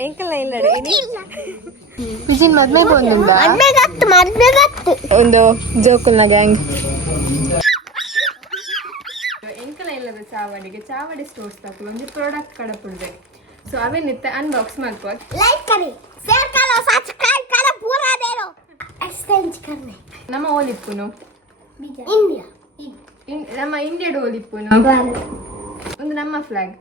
ಎಂಕಲ್ ಇಲ್ಲ ವಿಜಿನ್ ಮದ್ಮೆ ಬಂದ ಒಂದು ಜೋಕುಲ್ನ ಗ್ಯಾಂಗ್ ಎಂಕಲ ಇಲ್ಲದ ಚಾವಡಿ ಸ್ಟೋರ್ಸ್ ತಪ್ಪು ಒಂದು ಪ್ರಾಡಕ್ಟ್ ಕಡಪುಂಡೆ ಸೊ ಅವೇನಿತ್ತ ಅನ್ಬಾಕ್ಸ್ ಮಾಡ್ಕೋ लाइक करें शेयर करो सब्सक्राइब करो पूरा दे दो एक्सचेंज करने ನಮ್ಮ ಓಲಿಪ್ಪುನು इंडिया ನಮ್ಮ ಇಂಡಿಯಾದ ಓಲಿಪ್ಪುನು भारत ಒಂದು ನಮ್ಮ ಫ್ಲಾಗ್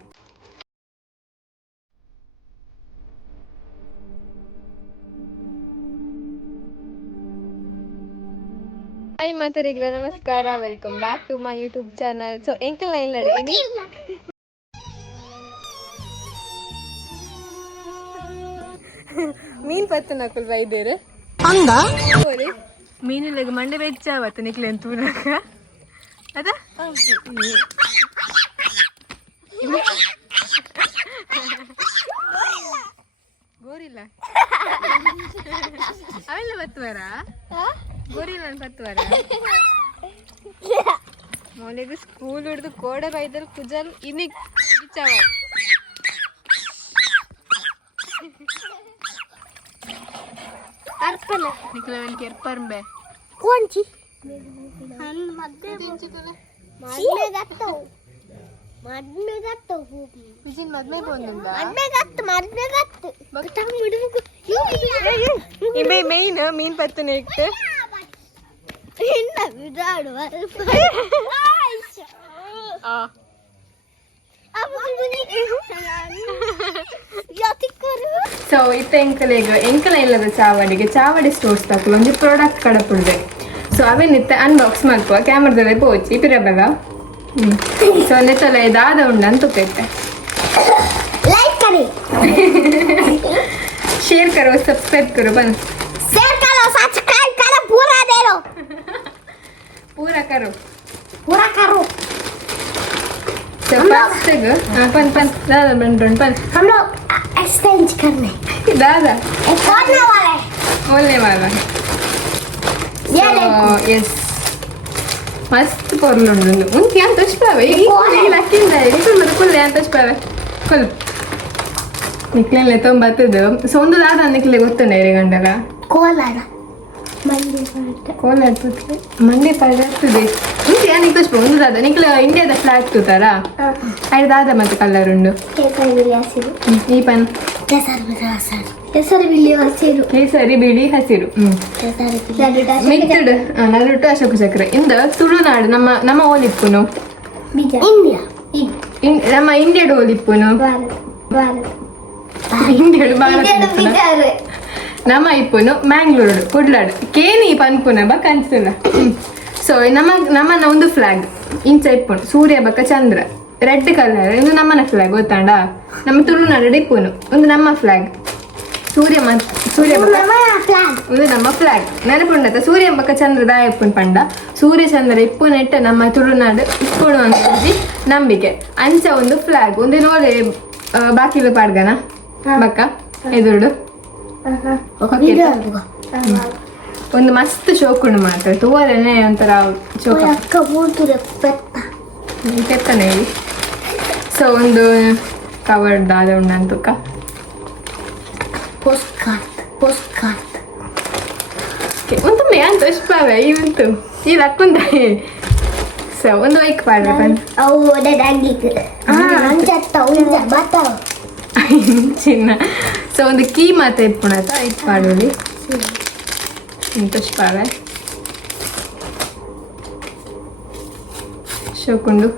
ಹಾಯ್ ಮಾತರಿಗಳ ನಮಸ್ಕಾರ welcome back to my YouTube channel so ಎಂಕಲ್ ಇಲ್ಲ ಮೀನ್ ಪತ್ತು ನಕುಲ್ ವೈದ್ಯರು ಅಂದ ಮೀನಿಲ್ಲ ಮಂಡೆ ಬೆಚ್ಚಾವತ್ತು ನಿಕ್ಲೆ ಅಂತ ಅದ ಗೋರಿಲ್ಲ ಅವೆಲ್ಲ ಬತ್ತುವರ ಗೋರಿಲ್ಲ ಬತ್ತುವರ ಮೊಲೆಗೆ ಸ್ಕೂಲ್ ಹಿಡ್ದು ಕೋಡ ಬೈದಲ್ಲಿ ಕುಜಲ್ ಇನ್ನಿಗ್ ಬಿಚ್ಚಾವ अर्पण निकले वन के परंबे कौन सी हम मध्य मध्य गत्तो ವಿಜಿನ್ ಮದ್ಮೆ ಬಂದ मध्य गत्तो बकटा मुडुगु इबे मीन पत्तने इक्ते इन्न विदाडुव आ ಸೊ ಇತ್ತ ಎಂಕಲ ಇಲ್ಲದ ಚಾವಡಿ ಸ್ಟೋರ್ಸ್ ತಪ್ಪು ಒಂದು ಪ್ರಾಡಕ್ಟ್ ಕಡಪುಂಡೆ ಸೊ ಅವೇನಿತ್ತ ಅನ್ಬಾಕ್ಸ್ ಮಾಡ್ಕೋ ಕ್ಯಾಮ್ರಾದಲ್ಲೇ ಪೋಚಿ ಪಿರಬಗ ಸೊ ನೆತ್ತಲ ಇದಾದ ಉಂಡ ಅಂತ ತುಪ್ಪೈತೆ लाइक करें शेयर करो सब्सक्राइब करो बन शेयर करो सब्सक्राइब करो पूरा दे दो पूरा करो तो फर्स्ट पन दादा बन हम लोग एक्सचेंज करने दादा बोलने वाले ये देखो यस मस्त పొరలుండు ఉంకి అంత వచ్చావే ఈ లక్కిందా ఇది మరి కుల్ల అంత వచ్చావే కుల్ ನಿಕ್ಲೆಲ್ಲ ತೊಂಬತ್ತದು ಸೊ ಒಂದು ದಾದ ನಿಕ್ಲೆ ಗೊತ್ತುಂಡೆ ಗಂಡಗ ಕೋಲಾರ ಕೋಲಾರ ಮಂಡಿ ಪಡ್ತದೆ ಇಂತಿ ಯಾನಿಗೆ ತೋರಿಸ್ಬೋ ಒಂದು ದಾದ ನಿಕ್ಲೆ ಇಂಡಿಯಾದ ಫ್ಲಾಗ್ ತೂತಾರ ಐದು ದಾದ ಮತ್ತೆ ಕಲರ್ ಉಂಡು ಈ ಪನ್ ಹೆಸರು ಬಿಳಿ ಹಸಿರು ಕೇಸರಿ ಬಿಳಿ ಹಸಿರು ಮಿಕ್ಸ್ಡ್ ನಡುಟು ಅಶೋಕ ಚಕ್ರ ಇಂದ ತುಳುನಾಡು ನಮ್ಮ ಓಲಿಪ್ಪುನು ಇಂಡಿಯಾ ನಮ್ಮ ಇಂಡಿಯಾದ ಓಲಿಪ್ಪುನು ಭಾರತ ಇಂಡಿಯಾಡು ಭಾರತ ನಮ್ಮ ಇಪ್ಪುನು ಮ್ಯಾಂಗ್ಳೂರು ಕುಡ್ಲಾಡು ಕೇನಿ ಪನ್ಪುನ ಬಕ್ಕ ಅನ್ಸಿಲ್ಲ ಸೊ ನಮ್ಮನ ಒಂದು ಫ್ಲಾಗ್ ಇಂಚ ಇಪ್ಪುನು ಸೂರ್ಯ ಬಕ್ಕ ಚಂದ್ರ ರೆಡ್ ಕಲರ್ ಇದು ನಮ್ಮನ ಫ್ಲಾಗ್ ಗೊತ್ತಾಂಡ ನಮ್ಮ ತುಳುನಾಡು ಇಪ್ಪುನು ಒಂದು ನಮ್ಮ ಫ್ಲಾಗ್ ಸೂರ್ಯ ಬಕ್ಕ ಒಂದು ನಮ್ಮ ಫ್ಲಾಗ್ ನೆನಪುಂಡತ ಸೂರ್ಯ ಬಕ್ಕ ಚಂದ್ರ ದಾಯ ಇಪ್ಪುನ್ ಪಂಡ ಸೂರ್ಯ ಚಂದ್ರ ಇಪ್ಪುನೆಟ್ಟ ನಮ್ಮ ತುಳುನಾಡು ಇಪ್ಪುನು ಅಂತ ನಂಬಿಕೆ ಅಂಚ ಒಂದು ಫ್ಲಾಗ್ ಒಂದು ನೋಲೆ ಬಾಕಿಲು ಪಾಡ್ಗನ ಬಕ್ಕ ಎದುರುಡು ಒಂದು ಮಸ್ತ್ ಶೋಕುಂಡು ಮಾತ್ರ ತೂವರೇನೆ ಒಂಥರ ಶೋಕ ಕೆತ್ತನೆ ಹೇಳಿ ಸೊ ಒಂದು ಕವರ್ ದಾದ ಉಂಡಂತುಕ ಒಂದು ಮೇನ್ ತೋರಿಸ್ಪಾವೆ ಇವಂತು ಈ ಲಕ್ಕುಂದ ಸೊ ಒಂದು ವೈಕ್ ಪಾಡ್ಬೇಕು ಚಿನ್ನ ಸೊ ಒಂದು ಕೀ ಮಾತ ಇಪ್ಪುಣತ ಐತ್ ಪಾಡೋಲಿ ತೋರಿಸ್ಪಾವೆ ಶೋಕುಂಡು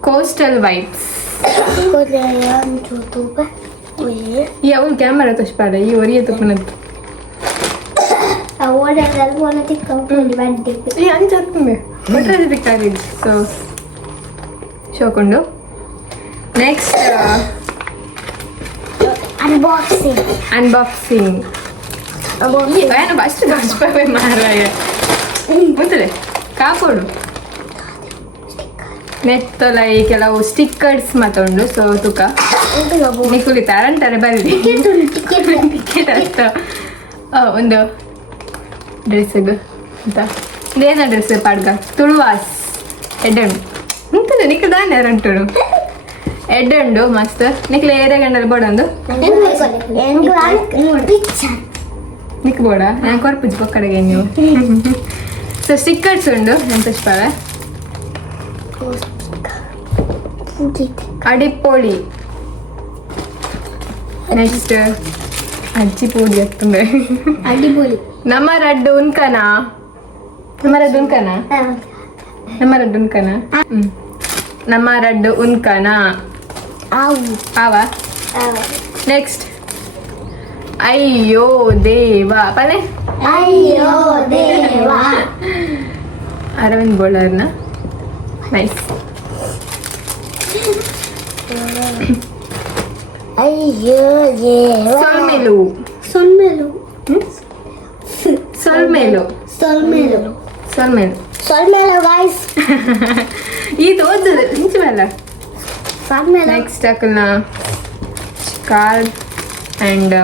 ಕೋಸ್ಟಲ್ ವೈಬ್ಸ್ ಈ ಅವನು ಕ್ಯಾಮರಾ ತೋರಿಸ್ಪಾವೆ ಈ ಒರಿಯ ತುಪ್ಪನದ್ದು ಅಂಚೆ ಬಿಟ್ಟಾರಿದ್ದು ಸೊ ಶೋಕುಂಡು ನೆಕ್ಸ್ಟ್ ಅನ್ಬಾಕ್ಸಿಂಗ್ ಏನು ಅಷ್ಟು ತೋರಿಸ್ಪಾವೆ ಮಾರಾಯ ಗೊತ್ತಲೆ ಕಾಕೋಡು ನೆತ್ತಲ ಈ ಕೆಲವು ಸ್ಟಿಕ್ಕರ್ಸ್ ಮಾತುಂಡು ಸೊ ತುಕ ನಿಕುಲಿ ತಾರಂತಾರೆ ಬರಲಿ ಟಿಕೆಟ್ ಅಷ್ಟ ಒಂದು ಡ್ರೆಸ್ಸಿಗೆ ಅಂತ ಇದೇನ ಡ್ರೆಸ್ ಪಾಡ್ಗ ತುಳುವಾಸ್ ಎಡ್ಡಣ್ಣು ನಿಂತದೆ ನಿಕ್ಕದಾನೆ ಯಾರಂಟು ಎಡ್ ಉಂಡು ಮಸ್ತ್ ನಿಕ್ಲೆ ಏರೆ ಗಂಡಲ್ಲಿ ಬೋಡೊಂದು ನಿಕ್ ಬೋಡ ನಾನು ಕೊರ್ಪುಜಿ ಪಕ್ಕಡೆಗೆ ನೀವು ಸೊ ಸ್ಟಿಕ್ಕರ್ಸ್ ಉಂಡು ಎಂತ ಇಷ್ಟವೆ ಅಡಿಪೋಳಿ ನೆಕ್ಸ್ಟ್ ಅಜ್ಜಿ ಪೂಡಿ ಎತ್ತುಂಡೆ ಅಡಿಪೋಳಿ ನಮ್ಮ ರಡ್ಡು ಉನ್ಕನ ನಮ್ಮ ರಡ್ಡು ಉನ್ಕನ ಆವ ನೆಕ್ಸ್ಟ್ ಅಯ್ಯೋ ದೇವ ಪನೆ ಅಯ್ಯೋ ದೇವ ಅರವಿಂದ್ ಬೋಳರ್ನ ನೈಸ್ ಅಯ್ಯೋ ದೇವ ಸೊಲ್ಮೇಲು ಸೊಲ್ಮೇಲು ಸೊಲ್ಮೇಲು ಸೊಲ್ಮೇಲು ಸೊಲ್ಮೇಲು ಸೊಲ್ಮೇಲು ಗೈಸ್ ಇದು ಓದಿದೆ ಇಂಚಲ್ಲ ಸೊಲ್ಮೇಲು ನೆಕ್ಸ್ಟ್ ಅಕಲ್ನ ಕಾರ್ಡ್ ಆ್ಯಂಡ್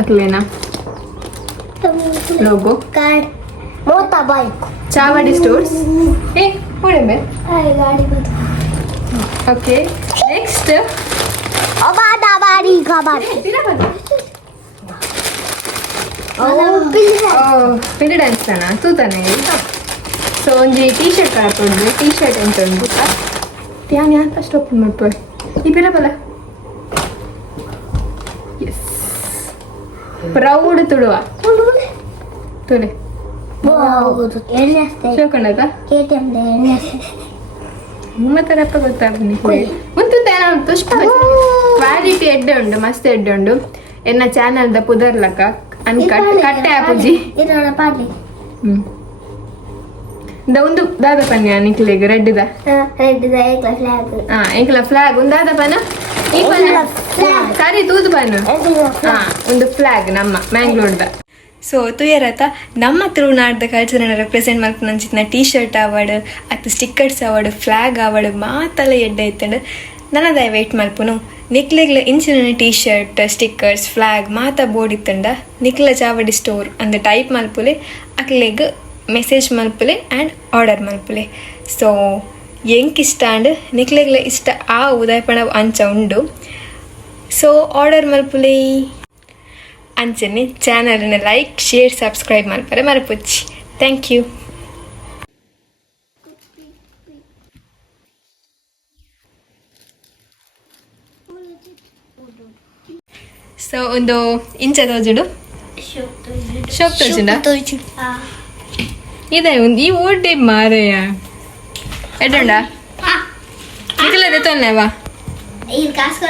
ಅಕ್ಲೇನ ಲೋಗೋ ಕಾರ್ಡ್ ಮೋಟರ್ ಬೈಕ್ ಚಾವಡಿ ಸ್ಟೋರ್ಸ್ ಏ ಹೊಡೆಂಬೆ ಗಾಡಿ ಬಂತು ಓಕೆ ನೆಕ್ಸ್ಟ್ ಅಬಾಡ ಬಾಡಿ ಕಬಾಡಿ ಪಿರಿ ಡ್ಯಾನ್ಸ್ ತಾನ ತೂತಾನೆ ಸೊ ಒಂಜಿ ಟೀ ಶರ್ಟ್ ಹಾಕೊಂಡು ಟೀ ಶರ್ಟ್ ಅಂತ ಉಂಟು ಯಾನ್ ಯಾಕೆ ಅಷ್ಟು ಓಪನ್ ಮಾಡ್ತೇವೆ ಈ ಪಿರಬಲ್ಲ ಎಸ್ ಪ್ರೌಡ್ ತುಳುವ ತುಳೆ ಶೋಕಂಡಕ ನಿಮ್ಮ ಥರಪ್ಪ ಗೊತ್ತಾಗ್ತೀನಿ ಮುಂತು ತುಷ್ಪ ಕ್ವಾಲಿಟಿ ಎಡ್ಡೆ ಉಂಡು ಮಸ್ತ್ ಎಡ್ಡೆ ಉಂಡು ಎನ್ನ ಚಾನಲ್ದ ಪುದರ್ಲಕ ಅನ್ಕಟ್ ಕಟ್ಟೆ ಆಪುಜಿ ಒಂದು ದಾದ ಪನ್ಯ ನಿಕ್ಲೆಗ್ ರೆಡ್ದ ಎಂಕ್ಲ ಫ್ಲಾಗ್ ಒಂದು ದಾದ ಪನ ಈ ಪನ ಸರಿ ತೂದು ಪನ ಒಂದು ಫ್ಲಾಗ್ ನಮ್ಮ ಮ್ಯಾಂಗ್ಳೂರ್ದ ಸೊ ತುಯರತ ನಮ್ಮ ತುಳುನಾಡ್ದ ಕಲ್ಚರ್ನ ರೆಪ್ರೆಸೆಂಟ್ ಮಾಡ್ಕೊಂಡು ನಂಚಿನ ಟೀ ಶರ್ಟ್ ಆವಡ್ ಅತ್ತು ಸ್ಟಿಕ್ಕರ್ಸ್ ಆವಡ್ ಫ್ಲಾಗ್ ಆವಡ್ ಮಾತಲ್ಲ ಎಡ್ಡೆ ಇತ್ತಂಡು ನನ್ನದ ವೇಟ್ ಮಲ್ಪುನು ನಿಕ್ಲೆಗ್ಲ ಇಂಚಿನ ಟೀ ಶರ್ಟ್ ಸ್ಟಿಕ್ಕರ್ಸ್ ಫ್ಲಾಗ್ ಮಾತ ಬೋರ್ಡ್ ಇತ್ತಂಡ ನಿಕ್ಲ ಚಾವಡಿ ಸ್ಟೋರ್ ಅಂದ ಟೈಪ್ ಮಲ್ಪುಲೆ ಅಕ್ಲೆಗ್ ಮೆಸೇಜ್ ಮಲ್ಪುಲೆ ಆ್ಯಂಡ್ ಆರ್ಡರ್ ಮಲ್ಪುಲೆ ಸೊ ಎಂಕಿಷ್ಟ ಅಂಡ್ ನಿಕ್ಲೆಗ್ಲ ಇಷ್ಟ ಆ ಉದಯಪಣ ಅಂಚ ಉಂಡು ಸೊ ಆರ್ಡರ್ ಮಲ್ಪುಲೆ ಅಂಚನೆ ಚಾನಲ್ನ ಲೈಕ್ ಶೇರ್ ಸಬ್ಸ್ಕ್ರೈಬ್ ಮಲ್ಪರೆ ಮರಪುಚ್ಚಿ ಥ್ಯಾಂಕ್ ಯು ಸೊ ಒಂದು ಇಂಚ ತೋಜುಡು ಶೋಪ್ ತೋಜುಂಡ ಇದೆ ಒಂದು ಈ ಓಟೆ ಮಾರೆಯ ಎಡ್ಡ ನಿಖಲದೆ ತೊನ್ನೆವಾ ಈ ಕಾಸು